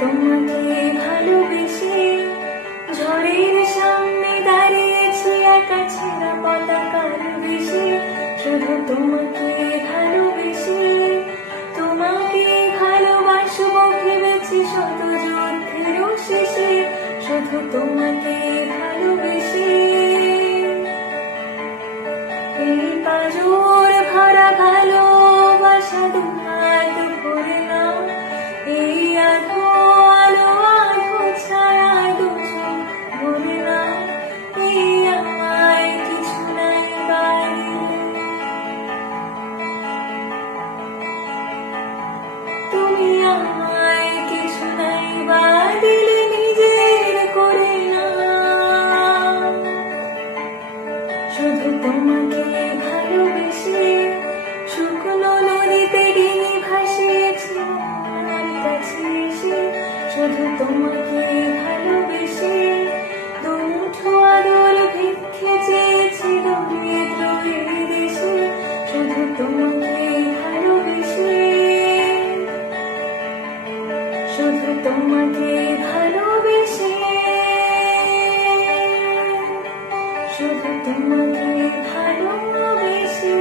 তোমাকে ভালোবেসে ঝড়ের সামনে দাঁড়িয়েছি একা ছেঁড়া পতাকার বেশে। শুধু তোমাকে ভালোবেসে তোমাকে ভালোবাসবো ভেবেছি শত যুদ্ধেরও শেষে। শুধু তোমাকে ভালোবেসে এই পাজর ভরা ভালোবাসা দুহাত ভরে নাও। এই আধো আলো আধো ছায়া দুচোখ ভরে নাও। এই আমায় কিছু নাই বাড়ি, তুমি আমায় কিছু নাই বাড়িলে নিজের করে নাও। শুধু তোমাকে ভালোবেসে শুকনো নদীতে ডিঙি ভাসিয়েছি আমার কাছে এসে। শুধু তোমাকে ভালোবেসে দুমুঠো আদর ভিক্ষে চেয়েছি দরিদ্রের দেশে। শুধু তোমাকে ভালোবেসে, শুধু তোমাকে ভালোবেসে, শুধু তোমাকে ভালোবেসে।